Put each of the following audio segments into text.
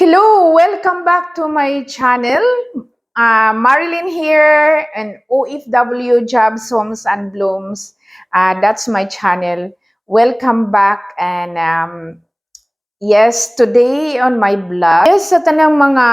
Hello, welcome back to my channel. Uh, Marilyn here and OFW Jobs, Homes and Blooms. Uh, that's my channel. Welcome back and um, yes, today on my blog, yes, sa tanang mga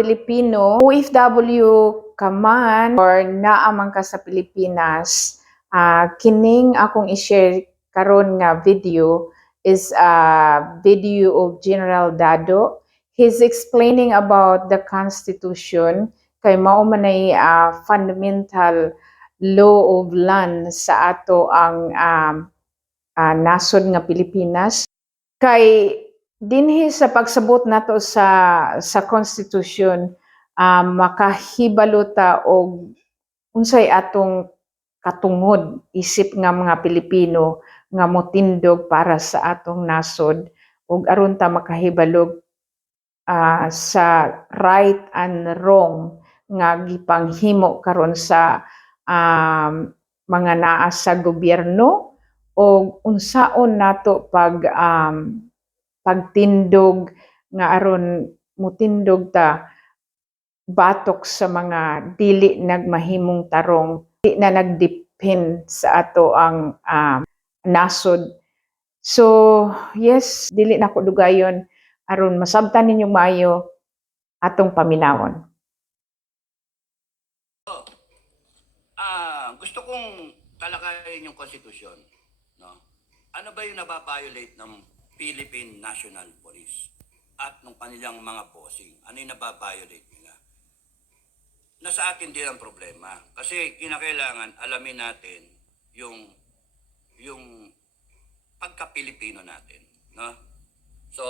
Pilipino, OFW ka man or naamang ka sa Pilipinas, uh, kining akong i-share karon nga video is a video of General Dado he's explaining about the Constitution kay mao man ay ah, fundamental law of land sa ato ang um, ah, nasod nga Pilipinas. Kay dinhi sa pagsabot nato sa sa Constitution um, makahibalo ta og unsay atong katungod isip nga mga Pilipino nga motindog para sa atong nasod. Ug aron ta makahibalog ah, sa right and wrong nga gipanghimo karon sa um, mga naa sa gobyerno o unsaon nato pag um, pagtindog nga aron mutindog ta batok sa mga dili nagmahimong tarong di na nagdepend sa ato ang um, nasod. So yes dili na ko dugayon aron masabtan ninyong maayo atong paminawon. Ah, gusto kong talakayin yung konstitusyon, no? Ano ba yung nababiolate ng Philippine National Police at ng kanilang mga bossing? Ano yung nababiolate nila? Nasa atin din ang problema. Kasi kinakailangan alamin natin yung yung pagka-Pilipino natin, no? So,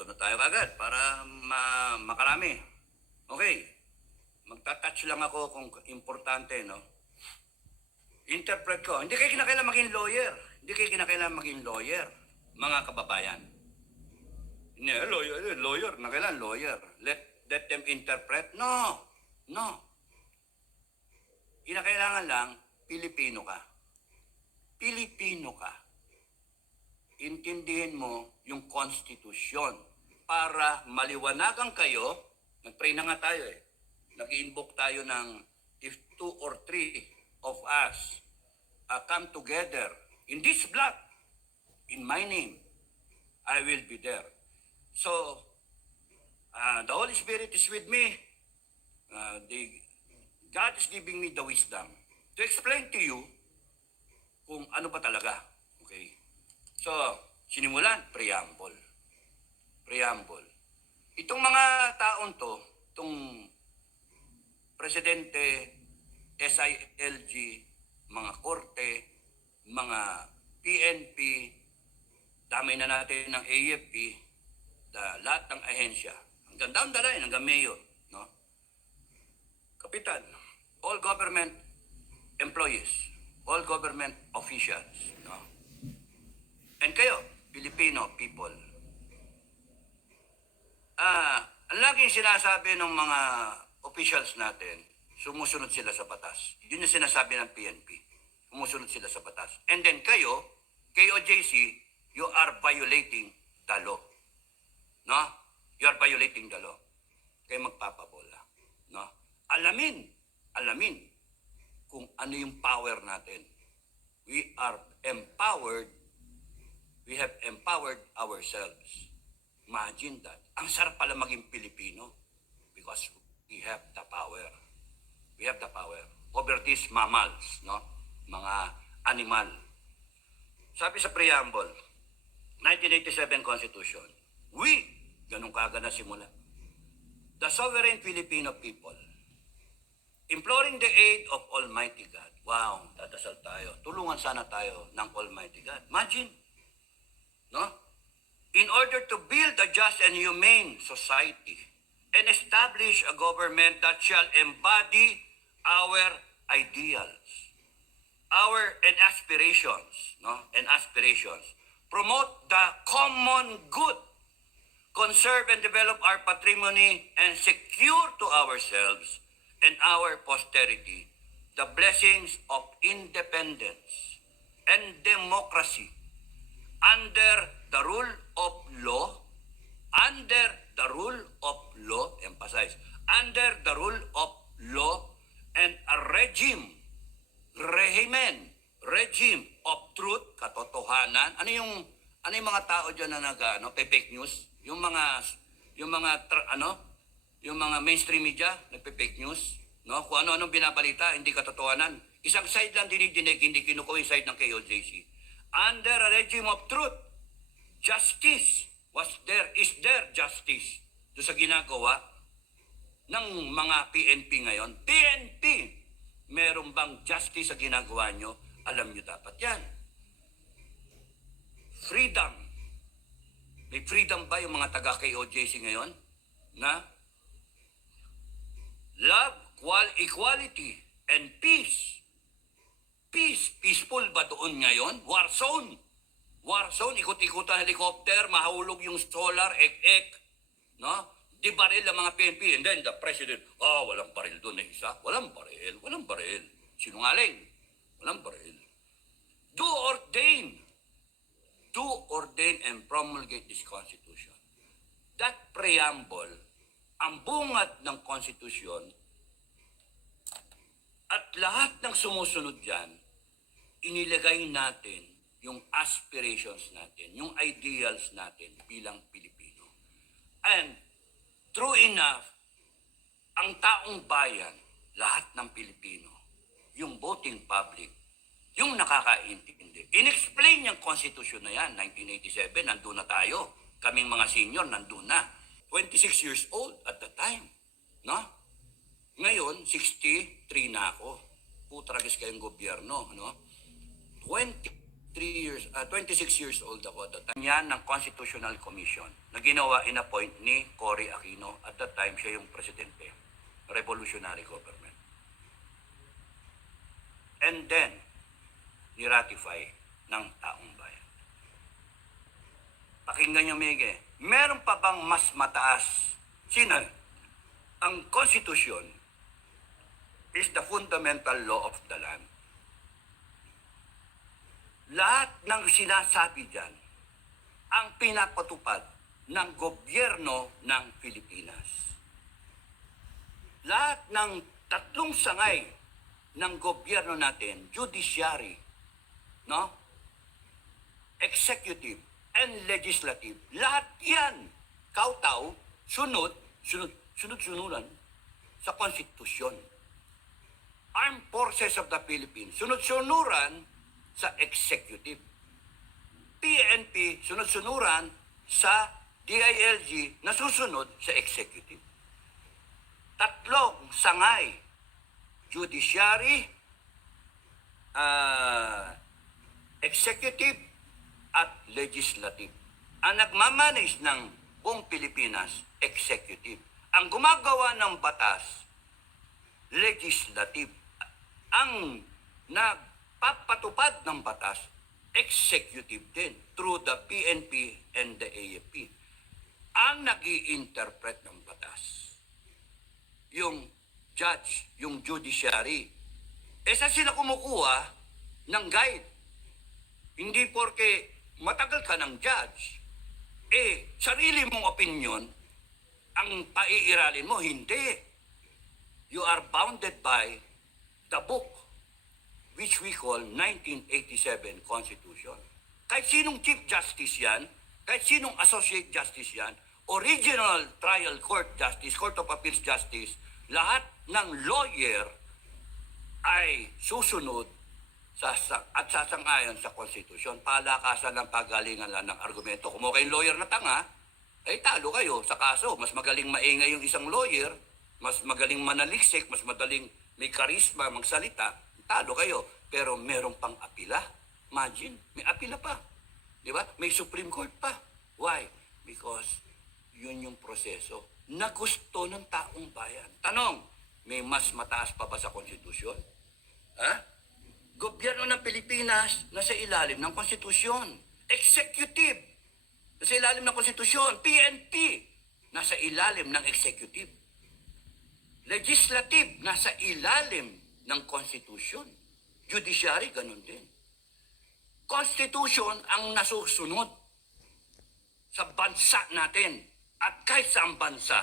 doon tayo agad para ma makarami. Okay. Magta-touch lang ako kung importante, no? Interpret ko. Hindi kayo kinakailangan maging lawyer. Hindi kayo kinakailangan maging lawyer, mga kababayan. Hindi, lawyer, lawyer, na lawyer. Let, let them interpret. No, no. Kinakailangan lang, Pilipino ka. Pilipino ka. Intindihin mo yung konstitusyon para maliwanagan kayo. Nag-pray na nga tayo eh. Nag-invoke tayo ng if two or three of us uh, come together in this blood, in my name, I will be there. So, uh, the Holy Spirit is with me. Uh, the, God is giving me the wisdom to explain to you kung ano ba talaga. Okay? So, sinimulan, preamble. Preamble. Itong mga taon to, itong presidente, SILG, mga korte, mga PNP, damay na natin ng AFP, da, lahat ng ahensya, hanggang down the line, hanggang mayor, no? Kapitan, all government employees, all government officials, no? And kayo, Filipino people, ah, ang laging sinasabi ng mga officials natin, sumusunod sila sa batas. Yun yung sinasabi ng PNP. Sumusunod sila sa batas. And then kayo, KOJC, you are violating the law. No? You are violating the law. Kayo magpapabola. No? Alamin, alamin kung ano yung power natin. We are empowered. We have empowered ourselves. Imagine that. Ang sarap pala maging Pilipino because we have the power. We have the power over these mammals, no? Mga animal. Sabi sa preamble, 1987 Constitution, we, ganun kaga na simula, the sovereign Filipino people, imploring the aid of Almighty God. Wow, dadasal tayo. Tulungan sana tayo ng Almighty God. Imagine, no? In order to build a just and humane society and establish a government that shall embody our ideals, our and aspirations, no? And aspirations. Promote the common good conserve and develop our patrimony, and secure to ourselves and our posterity the blessings of independence and democracy under the rule of law, under the rule of law, emphasize, under the rule of law and a regime, regimen, regime of truth, katotohanan. Ano yung ano yung mga tao diyan na nag ano, fake news? Yung mga yung mga tra- ano, yung mga mainstream media nagpe-fake news, no? Kung ano-anong binabalita, hindi katotohanan. Isang side lang dinidinig, hindi kinukuha yung side ng KOJC. Under a regime of truth, justice was there, is there justice do sa ginagawa ng mga PNP ngayon. PNP, meron bang justice sa ginagawa nyo? Alam nyo dapat yan. Freedom. May freedom ba yung mga taga KOJC ngayon? Na love, qual, equality, and peace. Peace, peaceful ba doon ngayon? War zone. War zone, ikot-ikutan helicopter, mahulog yung solar, ek-ek. No? Di baril ang mga PNP. And then the president, oh, walang baril doon na isa. Walang baril, walang baril. Sinungaling. Walang baril. Do ordain. Do ordain and promulgate this constitution. That preamble, ang bungat ng konstitusyon, at lahat ng sumusunod dyan, inilagay natin yung aspirations natin, yung ideals natin bilang Pilipino. And true enough, ang taong bayan, lahat ng Pilipino, yung voting public, yung nakakaintindi. Inexplain yung constitution na yan, 1987, nandun na tayo. Kaming mga senior, nandun na. 26 years old at the time. No? Ngayon, 63 na ako. Putragis kayong gobyerno, no? 23 years, ah, 26 years old ako at the. Yan ng Constitutional Commission na ginawa in-appoint ni Cory Aquino. At that time, siya yung presidente. Revolutionary government. And then, ni-ratify ng taong bayan. Pakinggan niyo, Mige. Meron pa bang mas mataas? Sino? Ang konstitusyon is the fundamental law of the land. Lahat ng sinasabi dyan, ang pinapatupad ng gobyerno ng Pilipinas. Lahat ng tatlong sangay ng gobyerno natin, judiciary, no? executive, and legislative, lahat yan, kautaw, sunod, sunod, sunod-sunuran sa konstitusyon. Armed Forces of the Philippines, sunod-sunuran sa executive. PNP, sunod-sunuran sa DILG na susunod sa executive. Tatlong sangay, judiciary, ah, executive, at legislative. Ang nagmamanage ng buong Pilipinas, executive. Ang gumagawa ng batas, legislative. Ang nagpapatupad ng batas, executive din through the PNP and the AFP. Ang nag interpret ng batas, yung judge, yung judiciary. Eh saan sila kumukuha ng guide? Hindi porke matagal ka ng judge, eh, sarili mong opinion, ang paiiralin mo, hindi. You are bounded by the book, which we call 1987 Constitution. Kahit sinong Chief Justice yan, kahit sinong Associate Justice yan, Original Trial Court Justice, Court of Appeals Justice, lahat ng lawyer ay susunod sa, sa, at sasang-ayon sa konstitusyon. Palakasan ng pagalingan lang ng argumento. Kung kayong lawyer na tanga, ay talo kayo sa kaso. Mas magaling maingay yung isang lawyer, mas magaling manaliksik, mas madaling may karisma, magsalita, talo kayo. Pero meron pang apila. Imagine, may apila pa. Di ba? May Supreme Court pa. Why? Because yun yung proseso na gusto ng taong bayan. Tanong, may mas mataas pa ba sa konstitusyon? Ha? Gobyerno ng Pilipinas nasa ilalim ng konstitusyon. Executive nasa ilalim ng konstitusyon. PNP nasa ilalim ng executive. Legislative nasa ilalim ng konstitusyon. Judiciary ganun din. Constitution ang nasusunod sa bansa natin. At kahit sa bansa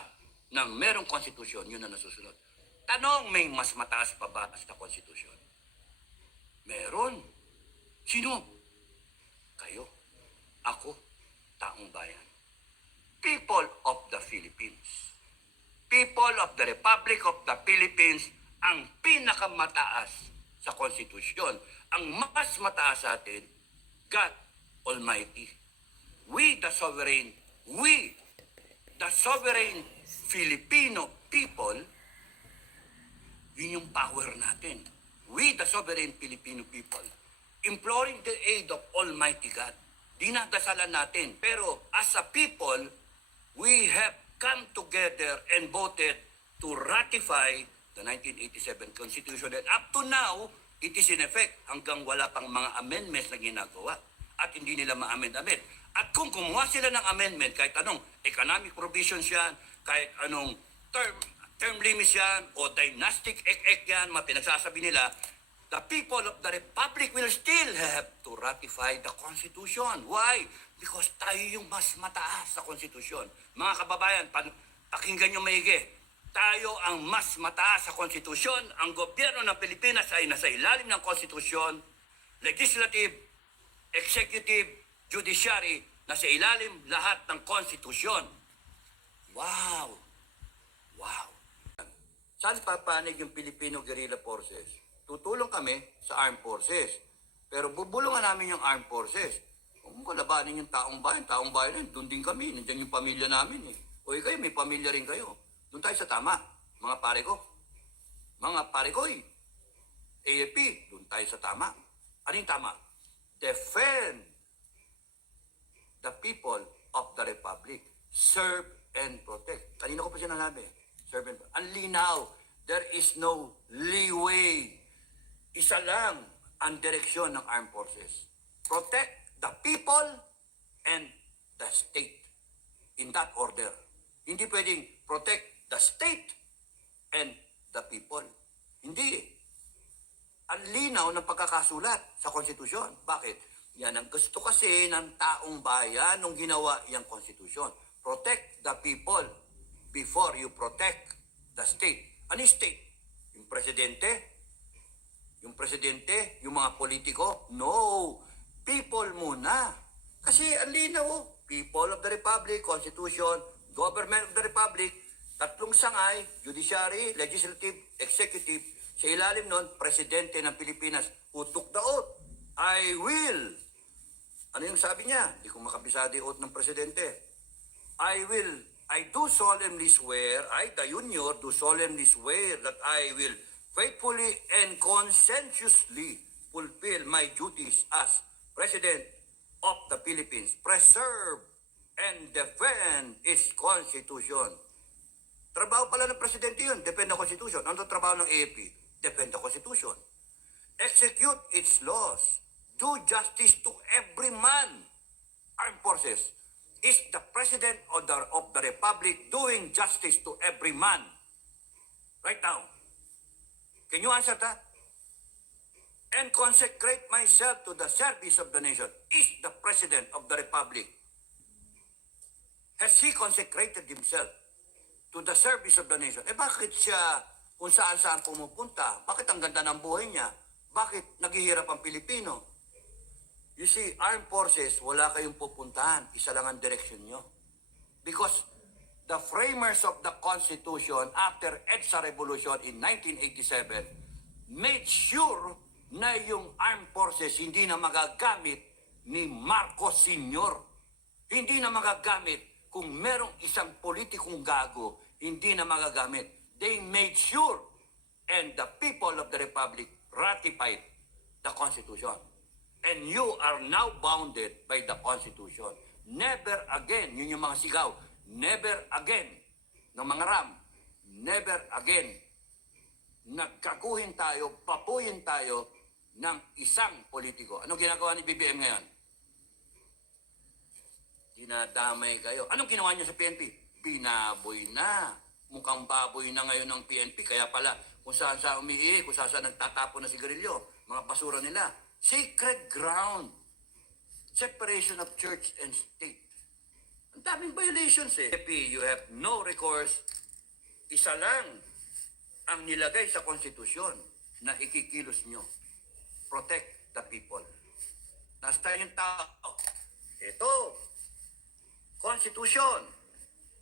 na merong konstitusyon, yun ang nasusunod. Tanong, may mas mataas pa ba sa konstitusyon? Meron. Sino? Kayo. Ako. Taong bayan. People of the Philippines. People of the Republic of the Philippines ang pinakamataas sa konstitusyon. Ang mas mataas sa atin, God Almighty. We the sovereign, we the sovereign Filipino people, yun yung power natin. We the sovereign Filipino people, imploring the aid of Almighty God. Dinadasalan natin. Pero as a people, we have come together and voted to ratify the 1987 Constitution. And up to now, it is in effect hanggang wala pang mga amendments na ginagawa. At hindi nila ma-amend-amend. At kung kumuha sila ng amendment, kahit anong economic provisions yan, kahit anong term, term limits yan, o dynastic ek-ek yan, mga pinagsasabi nila, the people of the republic will still have to ratify the Constitution. Why? Because tayo yung mas mataas sa Constitution. Mga kababayan, pakinggan nyo maigi. Tayo ang mas mataas sa Constitution. Ang gobyerno ng Pilipinas ay nasa ilalim ng Constitution. Legislative, Executive, Judiciary, nasa ilalim lahat ng Constitution. Wow! Wow! Saan papanig yung Filipino Guerrilla Forces? Tutulong kami sa Armed Forces. Pero bubulungan namin yung Armed Forces. Kung kalabanin yung taong bayan, taong bayan doon din kami. Nandiyan yung pamilya namin eh. O kayo, may pamilya rin kayo. Doon tayo sa tama, mga pare ko. Mga pare ko eh. AFP, doon tayo sa tama. Ano yung tama? Defend the people of the Republic. Serve and protect. Kanina ko pa sinasabi. Serve and protect. Ang linaw. There is no leeway. Isa lang ang direksyon ng armed forces. Protect the people and the state. In that order. Hindi pwedeng protect the state and the people. Hindi. Ang linaw ng pagkakasulat sa konstitusyon. Bakit? Yan ang gusto kasi ng taong bayan nung ginawa yung konstitusyon. Protect the people before you protect the state. Ano state? Yung presidente? Yung presidente? Yung mga politiko? No. People muna. Kasi ang linaw, people of the republic, constitution, government of the republic, tatlong sangay, judiciary, legislative, executive, sa ilalim nun, presidente ng Pilipinas, the oath. I will. Ano yung sabi niya? Hindi ko makabisado yung ng presidente. I will, I do solemnly swear, I, the junior, do solemnly swear that I will faithfully and conscientiously fulfill my duties as President of the Philippines, preserve and defend its Constitution. Trabaho pala ng Presidente yun, defend the Constitution. Ano trabaho ng AFP? Defend the Constitution. Execute its laws. Do justice to every man. Armed Forces is the President of the, of the Republic doing justice to every man. Right now. Can you answer that? And consecrate myself to the service of the nation. Is the President of the Republic. Has he consecrated himself to the service of the nation? Eh bakit siya kung saan saan pumupunta? Bakit ang ganda ng buhay niya? Bakit naghihirap ang Pilipino? You see, armed forces, wala kayong pupuntahan. Isa lang ang direksyon nyo. Because the framers of the Constitution after EDSA Revolution in 1987 made sure na yung armed forces hindi na magagamit ni Marcos Sr. Hindi na magagamit kung merong isang politikong gago, hindi na magagamit. They made sure and the people of the Republic ratified the Constitution. And you are now bounded by the Constitution. Never again, yun yung mga sigaw, never again ng mga ram, never again nagkaguhin tayo, papuyin tayo ng isang politiko. Anong ginagawa ni BBM ngayon? Dinadamay kayo. Anong ginawa niyo sa PNP? Binaboy na. Mukhang baboy na ngayon ng PNP. Kaya pala, kung saan saan umiihi, kung saan saan nagtatapo ng sigarilyo, mga basura nila. Sacred ground. Separation of church and state. Ang daming violations eh. You have no recourse. Isa lang ang nilagay sa konstitusyon na ikikilos nyo. Protect the people. Nasta yung tao. Ito, Constitution,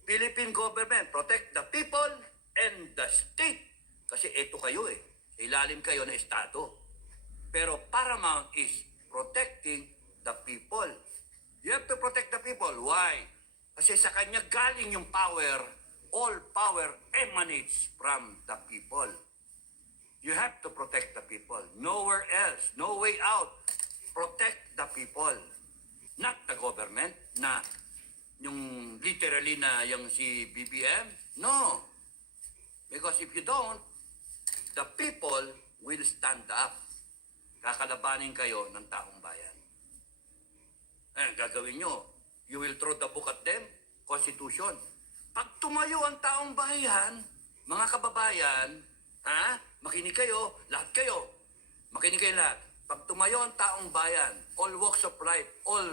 Philippine government, protect the people and the state. Kasi ito kayo eh. Ilalim kayo ng Estado. Pero paramount is protecting the people. You have to protect the people. Why? Kasi sa kanya galing yung power. All power emanates from the people. You have to protect the people. Nowhere else. No way out. Protect the people. Not the government na yung literally na yung si BBM. No. Because if you don't, the people will stand up. Kakalabanin kayo ng taong bayan. Eh, gagawin nyo. You will throw the book at them. Constitution. Pag tumayo ang taong bayan, mga kababayan, ha? Makinig kayo, lahat kayo. Makinig kayo lahat. Pag tumayo ang taong bayan, all walks of life, all,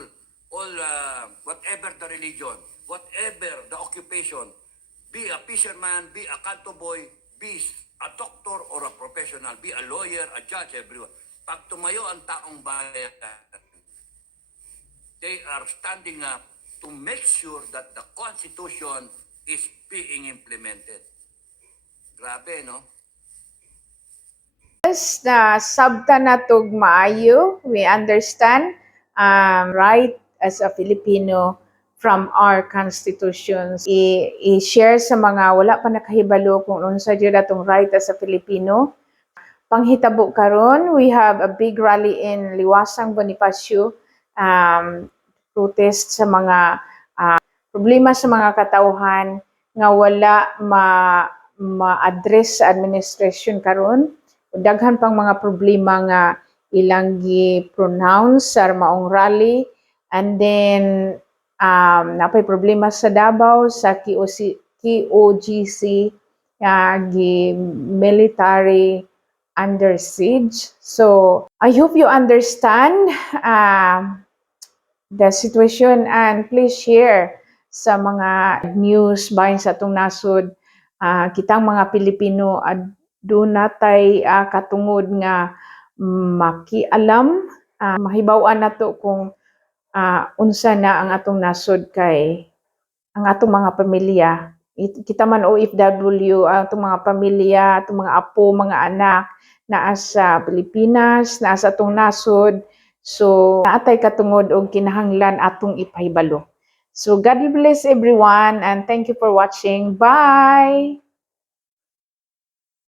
all, uh, whatever the religion, whatever the occupation, be a fisherman, be a canto boy, be a doctor or a professional, be a lawyer, a judge, everyone. Pag tumayo ang taong bayan, they are standing up to make sure that the Constitution is being implemented. Grabe, no? Yes, na sabta na tog maayo. We understand um, right as a Filipino from our constitutions. I-share sa mga wala pa nakahibalo kung unsa jud atong right as a Filipino. Panghitabo karon, we have a big rally in Liwasang Bonifacio. Um, protest sa mga ah, problema sa mga katawhan nga wala ma ma-address sa administration karon daghan pang mga problema nga ilang gi-pronounce sa maong rally and then um, napay problema sa Davao sa KOGC nga gi military under siege. So I hope you understand um, the situation and please share sa mga news bahin sa atong nasod. Ah, kitang mga Pilipino ad do natay ah, katungod nga makialam ah, mahibaw-an nato kung ah, unsa na ang atong nasod kay ang atong mga pamilya It- kita man OFW ang atong mga pamilya atong mga apo mga anak naa sa Pilipinas naa sa atong nasod So, naatay katungod og kinahanglan atong ipahibalo. So, God bless everyone and thank you for watching. Bye!